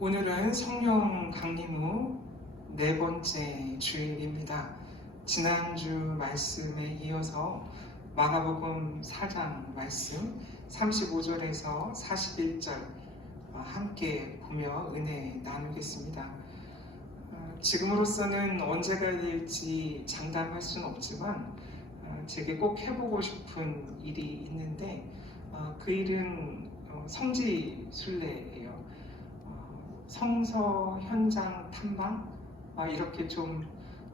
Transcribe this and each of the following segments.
오늘은 성령 강림 후 네 번째 주일입니다. 지난주 말씀에 이어서 마가복음 4장 말씀 35절에서 41절 함께 보며 은혜 나누겠습니다. 지금으로서는 언제가 될지 장담할 수는 없지만 제게 꼭 해보고 싶은 일이 있는데 그 일은 성지 순례예요. 성서 현장 탐방? 이렇게 좀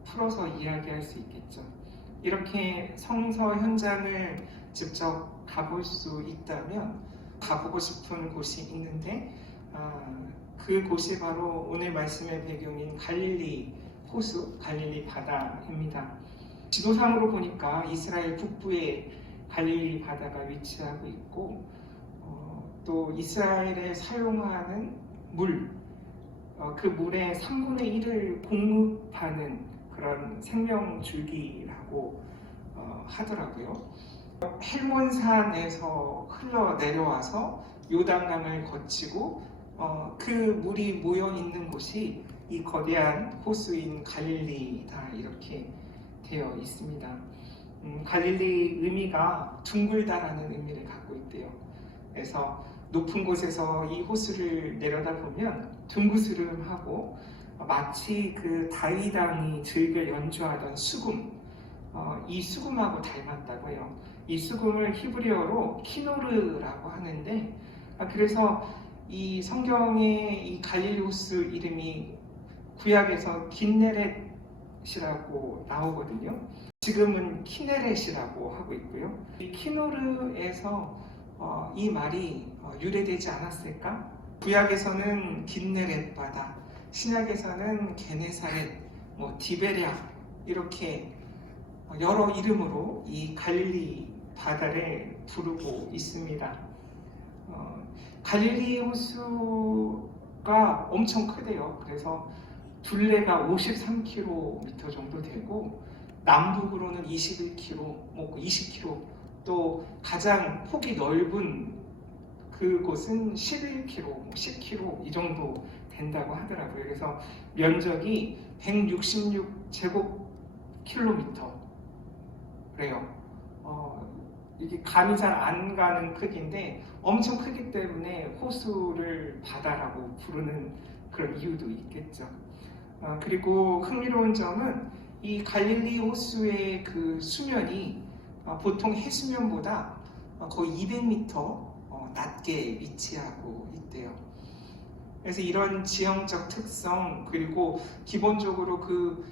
풀어서 이야기할 수 있겠죠. 이렇게 성서 현장을 직접 가볼 수 있다면 가보고 싶은 곳이 있는데 그 곳이 바로 오늘 말씀의 배경인 갈릴리 호수, 갈릴리 바다입니다. 지도상으로 보니까 이스라엘 북부에 갈릴리 바다가 위치하고 있고 또 이스라엘에 사용하는 물, 그 물의 3분의 1을 공급하는 그런 생명줄기라고 하더라고요. 헬몬산에서 흘러 내려와서 요단강을 거치고 그 물이 모여 있는 곳이 이 거대한 호수인 갈릴리다 이렇게 되어 있습니다. 갈릴리 의미가 둥글다라는 의미를 갖고 있대요. 그래서 높은 곳에서 이 호수를 내려다보면 둥그스름하고 마치 그 다윗 왕이 즐겨 연주하던 수금, 이 수금하고 닮았다고 해요. 이 수금을 히브리어로 키노르라고 하는데 그래서 이 성경의 이 갈릴리 호수 이름이 구약에서 긴네렛이라고 나오거든요. 지금은 키네렛이라고 하고 있고요. 이 키노르에서 이 말이 유래되지 않았을까? 구약에서는 긴네렛 바다, 신약에서는 게네사렛, 디베랴 이렇게 여러 이름으로 이 갈릴리 바다를 부르고 있습니다. 갈릴리 호수가 엄청 크대요. 그래서 둘레가 53km 정도 되고 남북으로는 21km, 20km 또 가장 폭이 넓은 그곳은 11km, 10km 이 정도 된다고 하더라고요. 그래서 면적이 166제곱킬로미터래요. 이게 감이 잘 안 가는 크기인데 엄청 크기 때문에 호수를 바다라고 부르는 그런 이유도 있겠죠. 그리고 흥미로운 점은 이 갈릴리 호수의 그 수면이 보통 해수면보다 거의 200m 낮게 위치하고 있대요. 그래서 이런 지형적 특성 그리고 기본적으로 그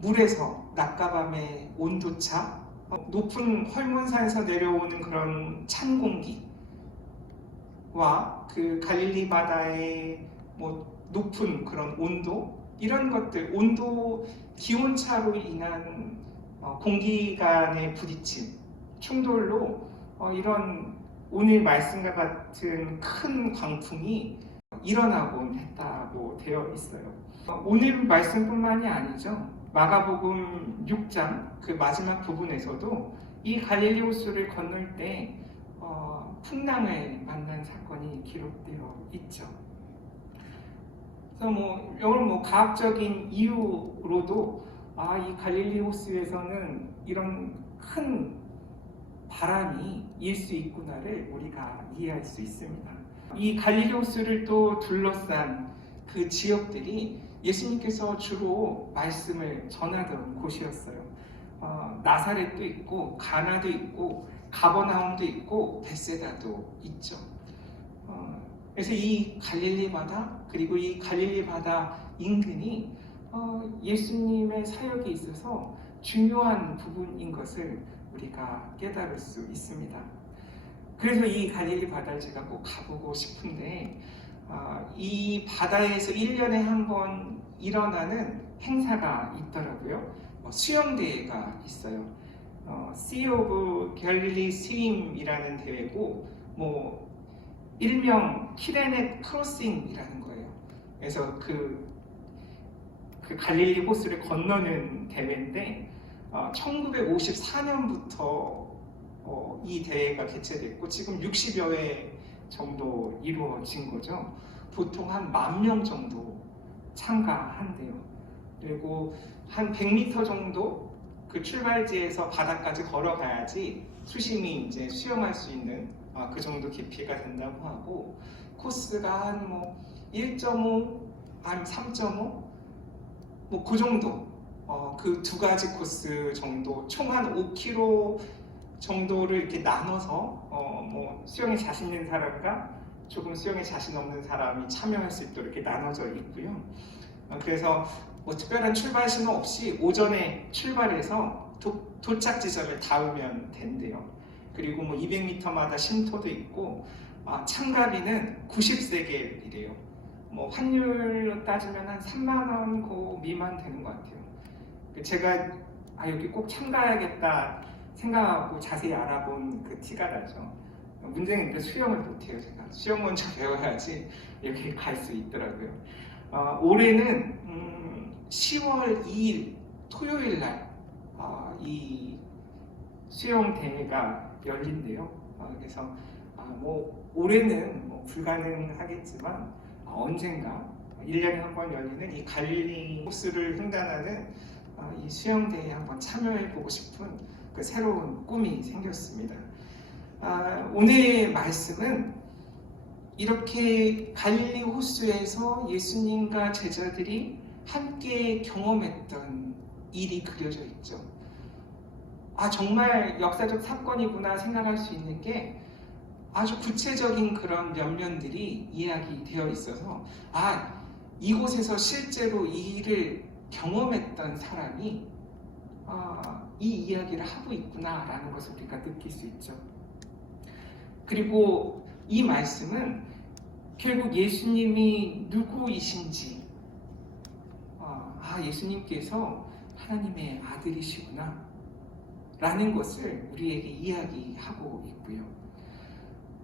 물에서 낮과 밤의 온도차, 높은 헐몬산에서 내려오는 그런 찬 공기와 그 갈릴리 바다의 높은 그런 온도 이런 것들, 온도 기온차로 인한 공기 간의 부딪힘, 충돌로 이런 오늘 말씀과 같은 큰 광풍이 일어나곤 했다고 되어 있어요. 오늘 말씀뿐만이 아니죠. 마가복음 6장 그 마지막 부분에서도 이 갈릴리 호수를 건널 때 풍랑을 만난 사건이 기록되어 있죠. 그래서 이걸 과학적인 이유로도 이 갈릴리 호수에서는 이런 큰 바람이 일 수 있구나를 우리가 이해할 수 있습니다. 이 갈릴리 호수를 또 둘러싼 그 지역들이 예수님께서 주로 말씀을 전하던 곳이었어요. 나사렛도 있고 가나도 있고 가버나움도 있고 벳세다도 있죠. 그래서 이 갈릴리 바다 그리고 이 갈릴리 바다 인근이 예수님의 사역에 있어서 중요한 부분인 것을 우리가 깨달을 수 있습니다. 그래서 이 갈릴리 바다를 제가 꼭 가보고 싶은데 이 바다에서 1년에 한 번 일어나는 행사가 있더라고요. 수영대회가 있어요. Sea of Galilee Swim이라는 대회고 일명 키레넷 크로싱이라는 거예요. 그래서 그 갈릴리 호수를 건너는 대회인데 1954년부터 이 대회가 개최됐고 지금 60여 회 정도 이루어진 거죠. 보통 한 10,000명 정도 참가한대요. 그리고 한 100m 정도 그 출발지에서 바다까지 걸어가야지 수심이 이제 수영할 수 있는 그 정도 깊이가 된다고 하고, 코스가 한 뭐 1.5, 한 3.5, 뭐 그 정도, 그 두 가지 코스 정도, 총 한 5km 정도를 이렇게 나눠서 뭐 수영에 자신 있는 사람과 조금 수영에 자신 없는 사람이 참여할 수 있도록 이렇게 나눠져 있고요. 그래서 뭐 특별한 출발 신호 없이 오전에 출발해서 도착 지점에 닿으면 된대요. 그리고 뭐 200m마다 쉼터도 있고, 참가비는 90세겔이래요. 뭐 환율로 따지면 한 3만 원 그 미만 되는 것 같아요. 제가 여기 꼭 참가해야겠다 생각하고 자세히 알아본 그 티가 나죠. 문제는 수영을 못해요. 제가 수영 먼저 배워야지 이렇게 갈 수 있더라고요. 올해는 10월 2일 토요일 날 이 수영 대회가 열린대요. 그래서 뭐 올해는 뭐 불가능하겠지만 언젠가 1년에 한 번 열리는 이 갈릴리 호수를 횡단하는 이 수영 대회에 한번 참여해 보고 싶은 그 새로운 꿈이 생겼습니다. 오늘 말씀은 이렇게 갈릴리 호수에서 예수님과 제자들이 함께 경험했던 일이 그려져 있죠. 정말 역사적 사건이구나 생각할 수 있는 게 아주 구체적인 그런 면면들이 이야기되어 있어서 이곳에서 실제로 이 일을 경험했던 사람이 이 이야기를 하고 있구나라는 것을 우리가 느낄 수 있죠. 그리고 이 말씀은 결국 예수님이 누구이신지, 예수님께서 하나님의 아들이시구나 라는 것을 우리에게 이야기하고 있고요.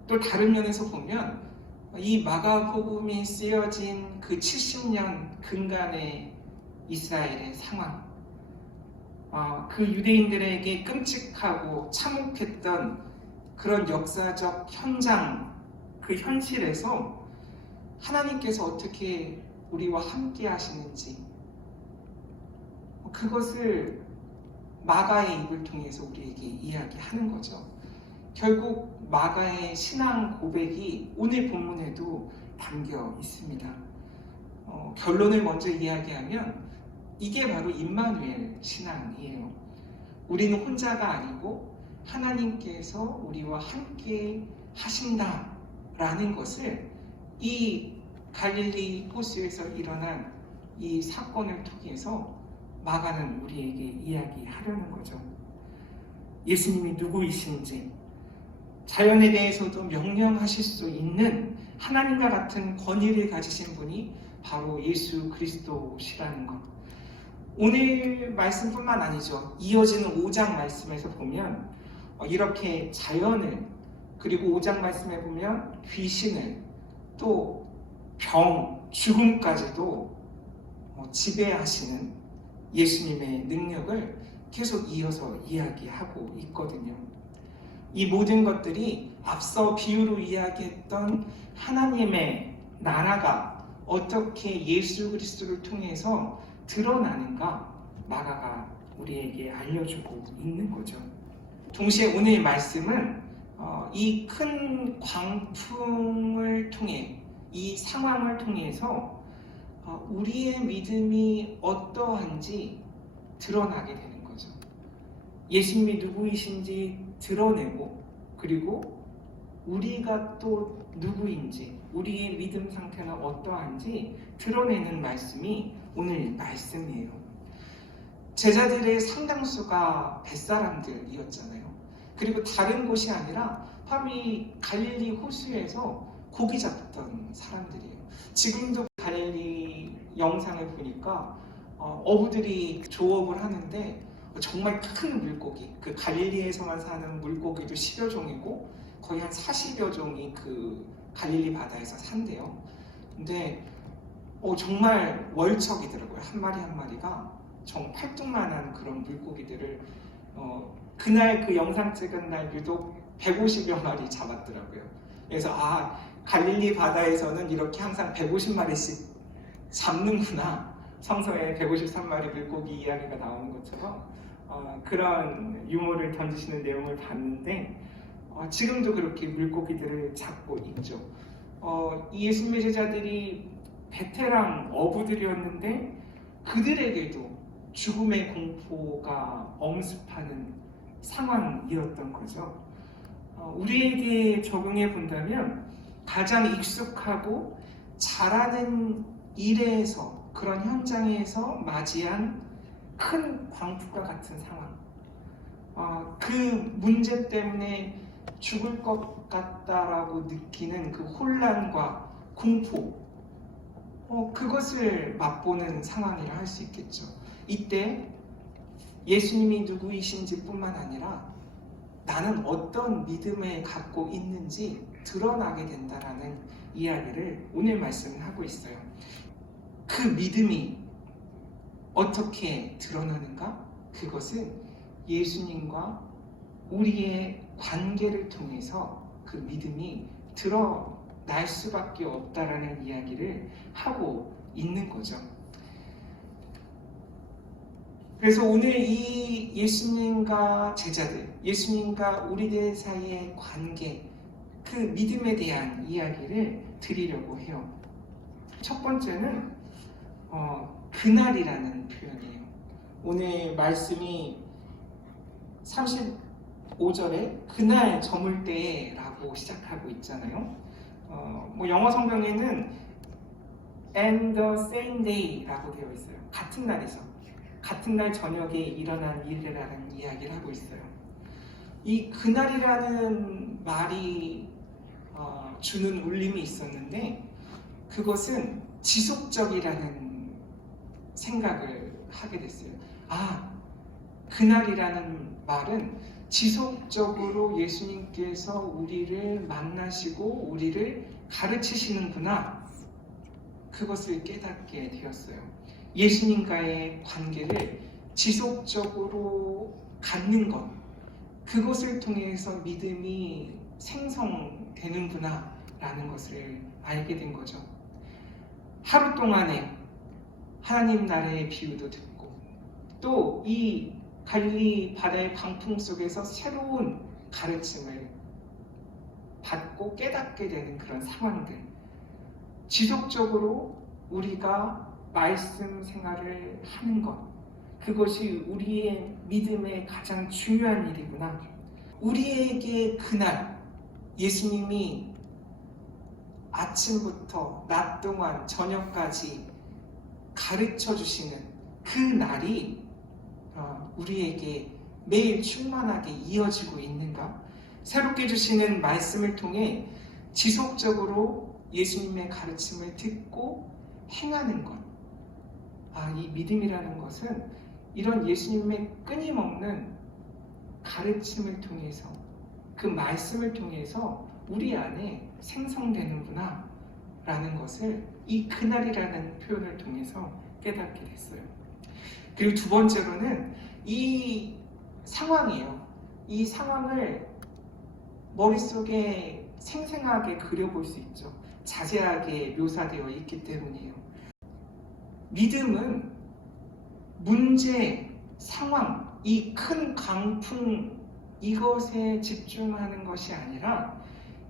또 다른 면에서 보면 이 마가복음이 쓰여진 그 70년 근간의 이스라엘의 상황, 그 유대인들에게 끔찍하고 참혹했던 그런 역사적 현장, 그 현실에서 하나님께서 어떻게 우리와 함께 하시는지, 그것을 마가의 입을 통해서 우리에게 이야기하는 거죠. 결국 마가의 신앙 고백이 오늘 본문에도 담겨 있습니다. 결론을 먼저 이야기하면 이게 바로 임마누엘 신앙이에요. 우리는 혼자가 아니고 하나님께서 우리와 함께 하신다라는 것을 이 갈릴리 호수에서 일어난 이 사건을 통해서 마가는 우리에게 이야기하려는 거죠. 예수님이 누구이신지, 자연에 대해서도 명령하실 수 있는 하나님과 같은 권위를 가지신 분이 바로 예수 그리스도시라는 것. 오늘 말씀뿐만 아니죠. 이어지는 5장 말씀에서 보면 이렇게 자연을, 그리고 5장 말씀에 보면 귀신을, 또 병, 죽음까지도 지배하시는 예수님의 능력을 계속 이어서 이야기하고 있거든요. 이 모든 것들이 앞서 비유로 이야기했던 하나님의 나라가 어떻게 예수 그리스도를 통해서 드러나는가 마가가 우리에게 알려주고 있는 거죠. 동시에 오늘 말씀은 이 큰 광풍을 통해, 이 상황을 통해서 우리의 믿음이 어떠한지 드러나게 되는 거죠. 예수님이 누구이신지 드러내고, 그리고 우리가 또 누구인지, 우리의 믿음 상태는 어떠한지 드러내는 말씀이 오늘 말씀이에요. 제자들의 상당수가 뱃사람들이었잖아요. 그리고 다른 곳이 아니라 바로 이 갈릴리 호수에서 고기 잡던 사람들이에요. 지금도 갈릴리 영상을 보니까 어부들이 조업을 하는데 정말 큰 물고기, 그 갈릴리에서만 사는 물고기도 10여 종이고 거의 한 40여 종이 그 갈릴리 바다에서 산대요. 근데 정말 월척이더라고요. 한 마리 한 마리가 정말 팔뚝만한 그런 물고기들을 그날 그 영상 찍은 날 유독 150여 마리 잡았더라고요. 그래서 갈릴리 바다에서는 이렇게 항상 150마리씩 잡는구나. 성서에 153마리 물고기 이야기가 나오는 것처럼 그런 유머를 던지시는 내용을 봤는데 지금도 그렇게 물고기들을 잡고 있죠. 이 예수님의 제자들이 베테랑 어부들이었는데 그들에게도 죽음의 공포가 엄습하는 상황이었던 거죠. 우리에게 적용해 본다면 가장 익숙하고 잘하는 일에서 그런 현장에서 맞이한 큰 광풍과 같은 상황, 그 문제 때문에 죽을 것 같다라고 느끼는 그 혼란과 공포, 그것을 맛보는 상황이라 할 수 있겠죠. 이때 예수님이 누구이신지 뿐만 아니라 나는 어떤 믿음을 갖고 있는지 드러나게 된다라는 이야기를 오늘 말씀을 하고 있어요. 그 믿음이 어떻게 드러나는가? 그것은 예수님과 우리의 관계를 통해서 그 믿음이 드러날 수밖에 없다라는 이야기를 하고 있는 거죠. 그래서 오늘 이 예수님과 제자들, 예수님과 우리들 사이의 관계, 그 믿음에 대한 이야기를 드리려고 해요. 첫 번째는 그날이라는 표현이에요. 오늘 말씀이 35절에 그날 저물 때라고 시작하고 있잖아요. 영어 성경에는 and the same day라고 되어 있어요. 같은 날에서, 같은 날 저녁에 일어난 일이라는 이야기를 하고 있어요. 이 그날이라는 말이 주는 울림이 있었는데 그것은 지속적이라는 생각을 하게 됐어요. 그날이라는 말은 지속적으로 예수님께서 우리를 만나시고 우리를 가르치시는구나. 그것을 깨닫게 되었어요. 예수님과의 관계를 지속적으로 갖는 것, 그것을 통해서 믿음이 생성되는구나 라는 것을 알게 된 거죠. 하루 동안에 하나님 나라의 비유도 듣고 또 이 갈릴리 바다의 광풍 속에서 새로운 가르침을 받고 깨닫게 되는 그런 상황들, 지속적으로 우리가 말씀 생활을 하는 것, 그것이 우리의 믿음의 가장 중요한 일이구나. 우리에게 그날 예수님이 아침부터 낮 동안 저녁까지 가르쳐 주시는 그 날이 우리에게 매일 충만하게 이어지고 있는가? 새롭게 주시는 말씀을 통해 지속적으로 예수님의 가르침을 듣고 행하는 것. 이 믿음이라는 것은 이런 예수님의 끊임없는 가르침을 통해서, 그 말씀을 통해서 우리 안에 생성되는구나 라는 것을 이 그날이라는 표현을 통해서 깨닫게 됐어요. 그리고 두 번째로는 이 상황이에요. 이 상황을 머릿속에 생생하게 그려볼 수 있죠. 자세하게 묘사되어 있기 때문이에요. 믿음은 문제, 상황, 이 큰 강풍, 이것에 집중하는 것이 아니라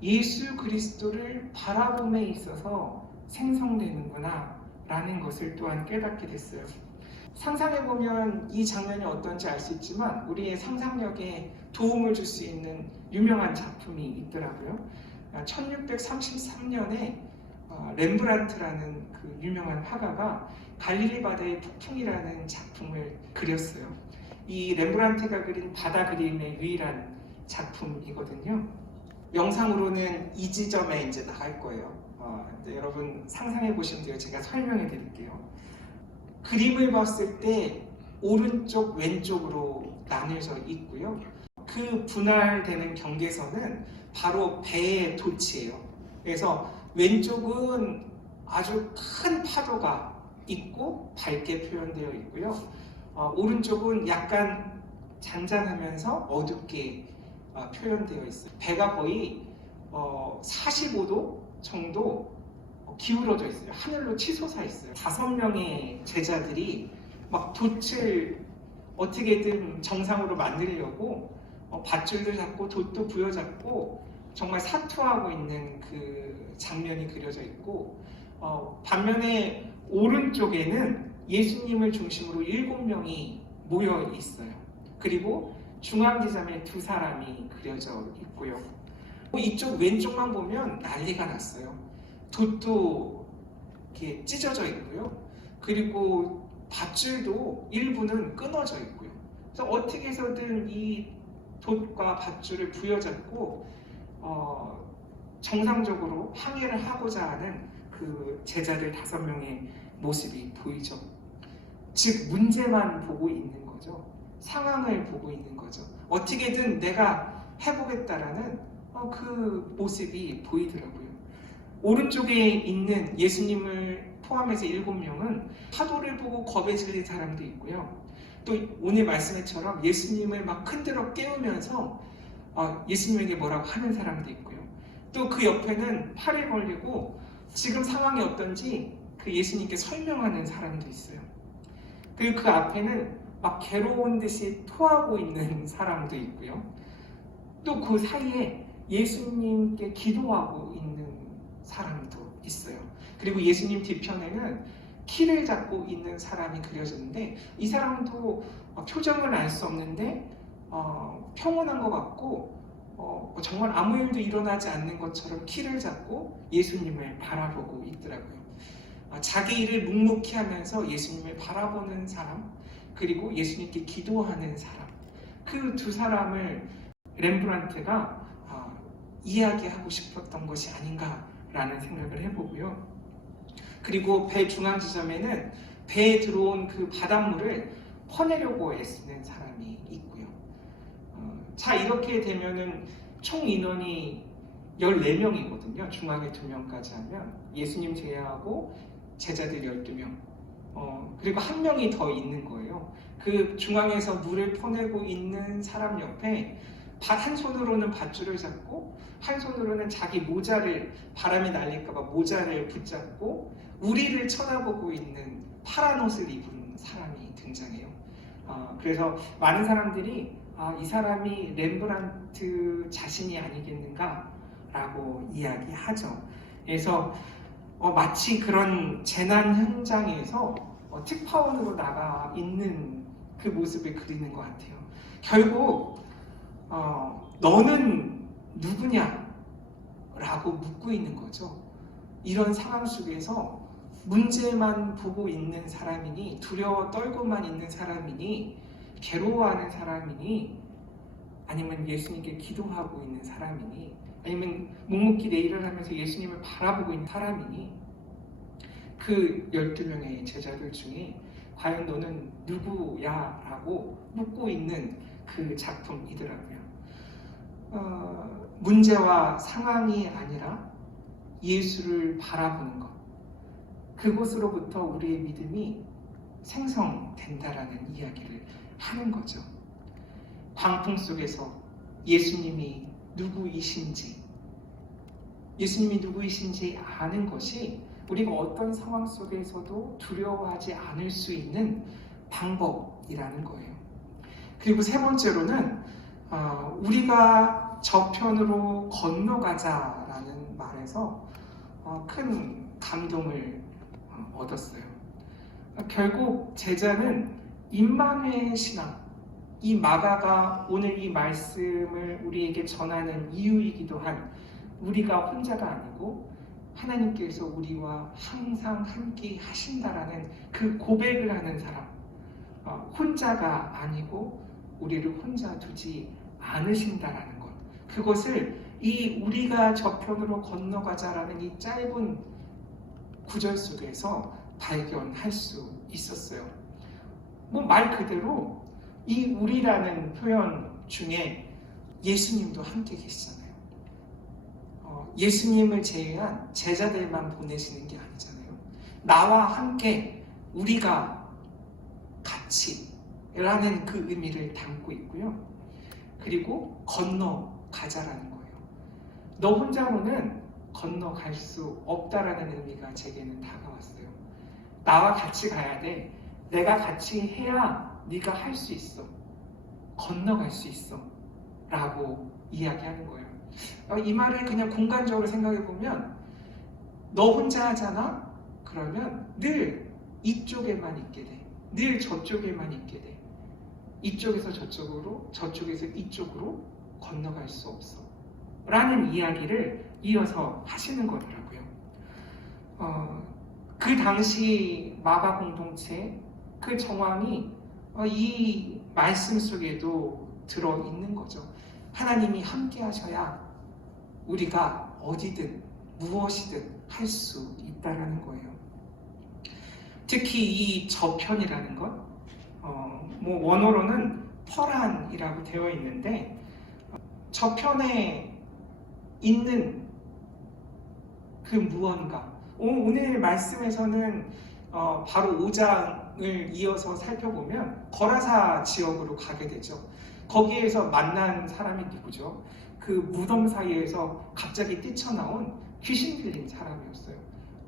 예수 그리스도를 바라봄에 있어서 생성되는구나 라는 것을 또한 깨닫게 됐어요. 상상해보면 이 장면이 어떤지 알 수 있지만 우리의 상상력에 도움을 줄 수 있는 유명한 작품이 있더라고요. 1633년에 렘브란트라는 그 유명한 화가가 갈릴리 바다의 폭풍이라는 작품을 그렸어요. 이 렘브란트가 그린 바다 그림의 유일한 작품이거든요. 영상으로는 이 지점에 이제 나갈 거예요. 여러분 상상해 보시면 돼요. 제가 설명해 드릴게요. 그림을 봤을 때 오른쪽 왼쪽으로 나뉘어져 있고요. 그 분할되는 경계선은 바로 배의 돛이에요. 그래서 왼쪽은 아주 큰 파도가 있고 밝게 표현되어 있고요. 오른쪽은 약간 잔잔하면서 어둡게 표현되어 있어요. 배가 거의 45도 정도 기울어져 있어요. 하늘로 치솟아 있어요. 5명의 제자들이 막 돛을 어떻게든 정상으로 만들려고 밧줄도 잡고 돛도 부여잡고 정말 사투하고 있는 그 장면이 그려져 있고, 반면에 오른쪽에는 예수님을 중심으로 7명이 모여 있어요. 그리고 중앙지점에 2사람이 그려져 있고요. 이쪽 왼쪽만 보면 난리가 났어요. 돛도 이렇게 찢어져 있고요. 그리고 밧줄도 일부는 끊어져 있고요. 그래서 어떻게 해서든 이 돛과 밧줄을 부여잡고 정상적으로 항해를 하고자 하는 그 제자들 5명의 모습이 보이죠. 즉 문제만 보고 있는 거죠. 상황을 보고 있는 거죠. 어떻게든 내가 해보겠다라는 그 모습이 보이더라고요. 오른쪽에 있는 예수님을 포함해서 7명은 파도를 보고 겁에 질린 사람도 있고요. 또 오늘 말씀처럼 예수님을 막 흔들어 깨우면서 예수님에게 뭐라고 하는 사람도 있고요. 또 그 옆에는 팔을 벌리고 지금 상황이 어떤지 그 예수님께 설명하는 사람도 있어요. 그리고 그 앞에는 막 괴로운 듯이 토하고 있는 사람도 있고요. 또 그 사이에 예수님께 기도하고 있는 사람도 있어요. 그리고 예수님 뒤편에는 키를 잡고 있는 사람이 그려졌는데, 이 사람도 표정을 알 수 없는데 평온한 것 같고 정말 아무 일도 일어나지 않는 것처럼 키를 잡고 예수님을 바라보고 있더라고요. 자기 일을 묵묵히 하면서 예수님을 바라보는 사람, 그리고 예수님께 기도하는 사람, 그 2사람을 렘브란트가 이야기하고 싶었던 것이 아닌가라는 생각을 해보고요. 그리고 배 중앙 지점에는 배에 들어온 그 바닷물을 퍼내려고 애쓰는 사람이 있고요. 자, 이렇게 되면은 총 인원이 14명이거든요. 중앙에 2명까지 하면 예수님 제외하고 제자들 12명. 그리고 1명이 더 있는 거예요. 그 중앙에서 물을 퍼내고 있는 사람 옆에 한 손으로는 밧줄을 잡고 한 손으로는 자기 모자를, 바람이 날릴까봐 모자를 붙잡고 우리를 쳐다보고 있는 파란 옷을 입은 사람이 등장해요. 그래서 많은 사람들이 이 사람이 렘브란트 자신이 아니겠는가 라고 이야기하죠. 그래서 마치 그런 재난 현장에서 특파원으로 나가 있는 그 모습을 그리는 것 같아요. 결국 너는 누구냐? 라고 묻고 있는 거죠. 이런 상황 속에서 문제만 보고 있는 사람이니, 두려워 떨고만 있는 사람이니, 괴로워하는 사람이니, 아니면 예수님께 기도하고 있는 사람이니, 아니면 묵묵히 내 일을 하면서 예수님을 바라보고 있는 사람이니, 그 12명의 제자들 중에 과연 너는 누구야? 라고 묻고 있는 그 작품이더라고요. 문제와 상황이 아니라 예수를 바라보는 것, 그곳으로부터 우리의 믿음이 생성된다라는 이야기를 하는 거죠. 광풍 속에서 예수님이 누구이신지 아는 것이 우리가 어떤 상황 속에서도 두려워하지 않을 수 있는 방법이라는 거예요. 그리고 3번째로는 우리가 저편으로 건너가자라는 말에서 큰 감동을 얻었어요. 결국 제자는 임마누엘 신앙, 이 마가가 오늘 이 말씀을 우리에게 전하는 이유이기도 한, 우리가 혼자가 아니고 하나님께서 우리와 항상 함께 하신다라는 그 고백을 하는 사람, 혼자가 아니고 우리를 혼자 두지 않으신다라는 것, 그것을 이 우리가 저편으로 건너가자라는 이 짧은 구절 속에서 발견할 수 있었어요. 말 그대로 이 우리라는 표현 중에 예수님도 함께 계시잖아요. 예수님을 제외한 제자들만 보내시는 게 아니잖아요. 나와 함께 우리가 같이 라는 그 의미를 담고 있고요. 그리고 건너가자라는 거예요. 너 혼자로는 건너갈 수 없다라는 의미가 제게는 다가왔어요. 나와 같이 가야 돼. 내가 같이 해야 네가 할 수 있어. 건너갈 수 있어. 라고 이야기하는 거예요. 이 말을 그냥 공간적으로 생각해 보면 너 혼자 하잖아? 그러면 늘 이쪽에만 있게 돼. 늘 저쪽에만 있게 돼. 이쪽에서 저쪽으로, 저쪽에서 이쪽으로 건너갈 수 없어. 라는 이야기를 이어서 하시는 거더라고요. 그 당시 마가 공동체 그 정황이 이 말씀 속에도 들어있는 거죠. 하나님이 함께 하셔야 우리가 어디든 무엇이든 할 수 있다라는 거예요. 특히 이 저편이라는 것, 원어로는 퍼란이라고 되어 있는데 저편에 있는 그 무언가, 오늘 말씀에서는 바로 5장을 이어서 살펴보면 거라사 지역으로 가게 되죠. 거기에서 만난 사람이 누구죠? 그 무덤 사이에서 갑자기 뛰쳐나온 귀신 들린 사람이었어요.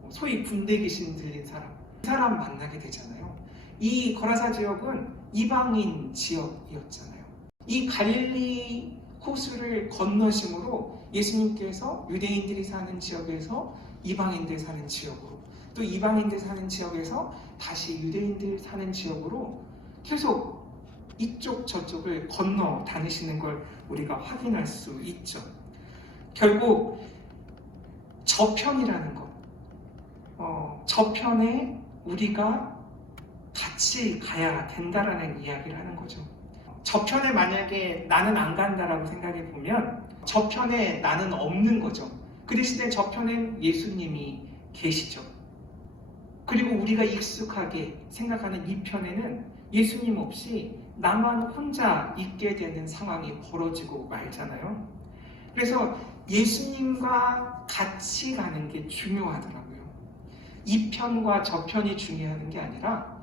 소위 군대 귀신 들린 사람. 그 사람 만나게 되잖아요. 이 거라사 지역은 이방인 지역이었잖아요. 이 갈릴리 호수를 건너심으로 예수님께서 유대인들이 사는 지역에서 이방인들 사는 지역으로, 또 이방인들 사는 지역에서 다시 유대인들 사는 지역으로 계속 이쪽 저쪽을 건너 다니시는 걸 우리가 확인할 수 있죠. 결국 저편이라는 것, 저편에 우리가 같이 가야 된다라는 이야기를 하는 거죠. 저편에 만약에 나는 안 간다라고 생각해 보면 저편에 나는 없는 거죠. 그 대신에 저편엔 예수님이 계시죠. 그리고 우리가 익숙하게 생각하는 이 편에는 예수님 없이 나만 혼자 있게 되는 상황이 벌어지고 말잖아요. 그래서 예수님과 같이 가는 게 중요하더라고요. 이 편과 저 편이 중요한 게 아니라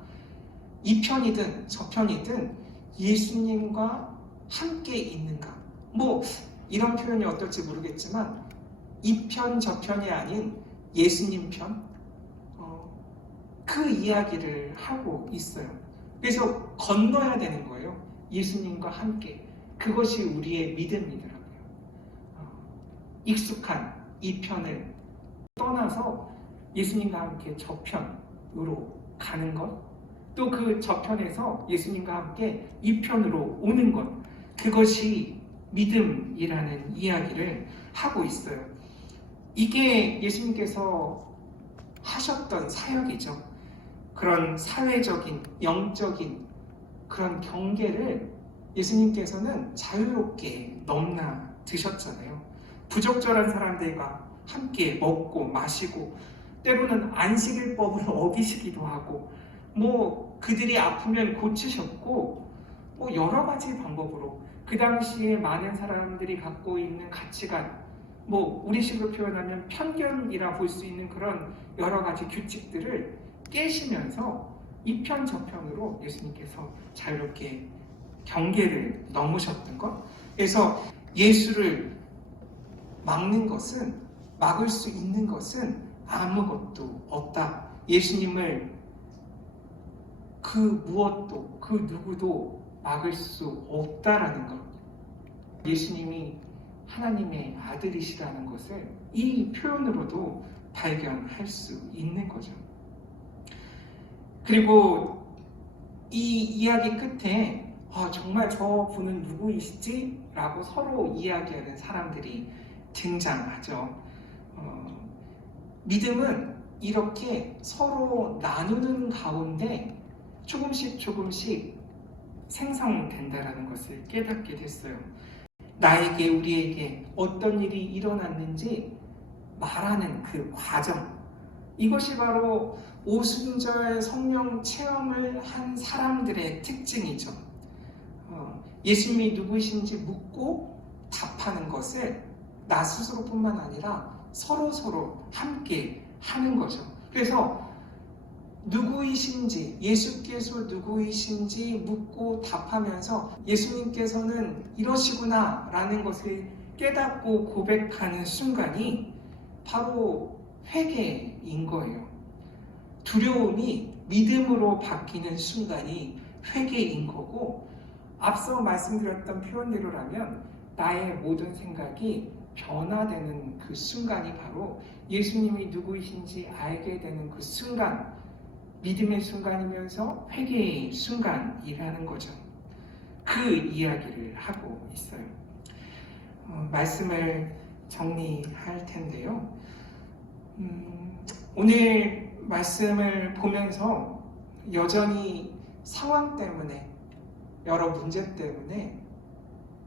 이 편이든 저 편이든 예수님과 함께 있는가. 이런 표현이 어떨지 모르겠지만 이 편, 저 편이 아닌 예수님 편, 그 이야기를 하고 있어요. 그래서 건너야 되는 거예요. 예수님과 함께. 그것이 우리의 믿음이더라고요. 익숙한 이 편을 떠나서 예수님과 함께 저편으로 가는 것, 또 그 저편에서 예수님과 함께 이 편으로 오는 것, 그것이 믿음이라는 이야기를 하고 있어요. 이게 예수님께서 하셨던 사역이죠. 그런 사회적인, 영적인 그런 경계를 예수님께서는 자유롭게 넘나드셨잖아요. 부적절한 사람들과 함께 먹고 마시고 때로는 안식일법을 어기시기도 하고 그들이 아프면 고치셨고 여러 가지 방법으로 그 당시에 많은 사람들이 갖고 있는 가치관, 우리식으로 표현하면 편견이라 볼 수 있는 그런 여러 가지 규칙들을 깨시면서 이 편 저편으로 예수님께서 자유롭게 경계를 넘으셨던 것. 그래서 예수를 막을 수 있는 것은 아무것도 없다. 예수님을 그 무엇도, 그 누구도 막을 수 없다라는 것. 예수님이 하나님의 아들이시라는 것을 이 표현으로도 발견할 수 있는 거죠. 그리고 이 이야기 끝에 정말 저분은 누구이시지? 라고 서로 이야기하는 사람들이 등장하죠. 믿음은 이렇게 서로 나누는 가운데 조금씩 생성된다는 것을 깨닫게 됐어요. 나에게, 우리에게 어떤 일이 일어났는지 말하는 그 과정, 이것이 바로 오순절 성령 체험을 한 사람들의 특징이죠. 예수님이 누구이신지 묻고 답하는 것을 나 스스로뿐만 아니라 서로 함께 하는 거죠. 그래서 누구이신지, 예수께서 누구이신지 묻고 답하면서 예수님께서는 이러시구나 라는 것을 깨닫고 고백하는 순간이 바로 회개인 거예요. 두려움이 믿음으로 바뀌는 순간이 회개인 거고, 앞서 말씀드렸던 표현대로라면 나의 모든 생각이 변화되는 그 순간이 바로 예수님이 누구이신지 알게 되는 그 순간, 믿음의 순간이면서 회개의 순간이라는 거죠. 그 이야기를 하고 있어요. 말씀을 정리할 텐데요. 오늘 말씀을 보면서 여전히 상황 때문에, 여러 문제 때문에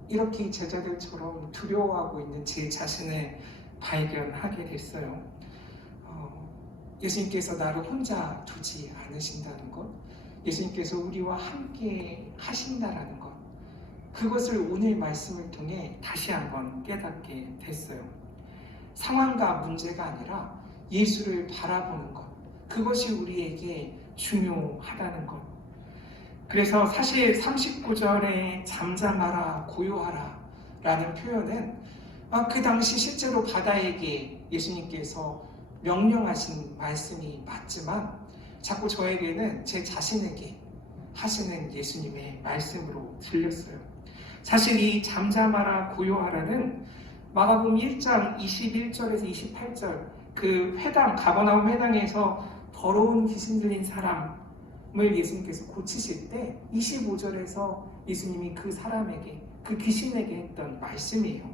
이렇게 제자들처럼 두려워하고 있는 제 자신을 발견하게 됐어요. 예수님께서 나를 혼자 두지 않으신다는 것, 예수님께서 우리와 함께 하신다라는 것, 그것을 오늘 말씀을 통해 다시 한번 깨닫게 됐어요. 상황과 문제가 아니라 예수를 바라보는 것, 그것이 우리에게 중요하다는 것. 그래서 사실 39절에 잠잠하라 고요하라 라는 표현은 그 당시 실제로 바다에게 예수님께서 명령하신 말씀이 맞지만 자꾸 저에게는 제 자신에게 하시는 예수님의 말씀으로 들렸어요. 사실 이 잠잠하라 고요하라는 마가복음 1장 21절에서 28절 그 회당, 가버나움 회당에서 더러운 귀신 들린 사람을 예수님께서 고치실 때 25절에서 예수님이 그 사람에게, 그 귀신에게 했던 말씀이에요.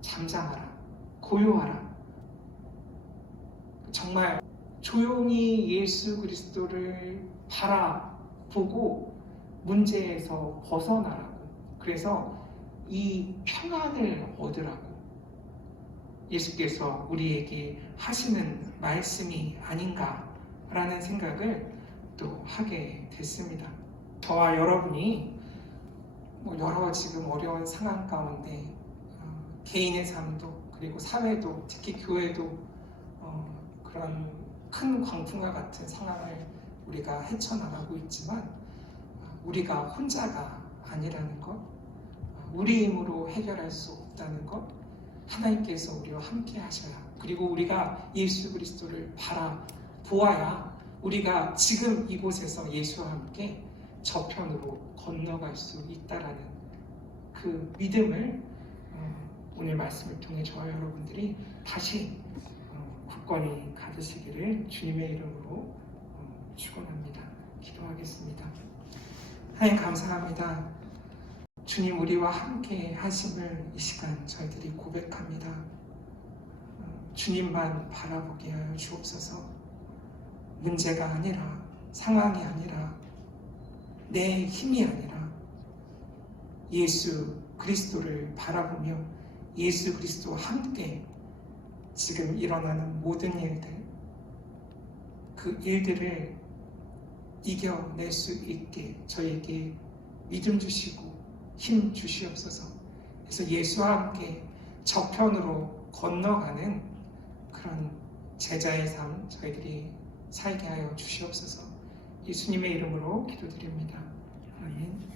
잠잠하라, 고요하라. 정말 조용히 예수 그리스도를 바라보고 문제에서 벗어나라고, 그래서 이 평안을 얻으라고 예수께서 우리에게 하시는 말씀이 아닌가라는 생각을 또 하게 됐습니다. 저와 여러분이 여러 지금 어려운 상황 가운데 개인의 삶도 그리고 사회도 특히 교회도 그런 큰 광풍과 같은 상황을 우리가 헤쳐나가고 있지만 우리가 혼자가 아니라는 것, 우리 힘으로 해결할 수 없다는 것, 하나님께서 우리와 함께 하셔야, 그리고 우리가 예수 그리스도를 바라보아야 우리가 지금 이곳에서 예수와 함께 저편으로 건너갈 수 있다라는 그 믿음을 오늘 말씀을 통해 저와 여러분들이 다시 굳건히 가지시기를 주님의 이름으로 축원합니다. 기도하겠습니다. 하나님 감사합니다. 주님 우리와 함께 하심을 이 시간 저희들이 고백합니다. 주님만 바라보게 하여 주옵소서. 문제가 아니라, 상황이 아니라, 내 힘이 아니라 예수 그리스도를 바라보며 예수 그리스도와 함께 지금 일어나는 모든 일들, 그 일들을 이겨낼 수 있게 저희에게 믿음 주시고 힘 주시옵소서. 그래서 예수와 함께 저편으로 건너가는 그런 제자의 삶 저희들이 살게 하여 주시옵소서. 예수님의 이름으로 기도드립니다. 아멘.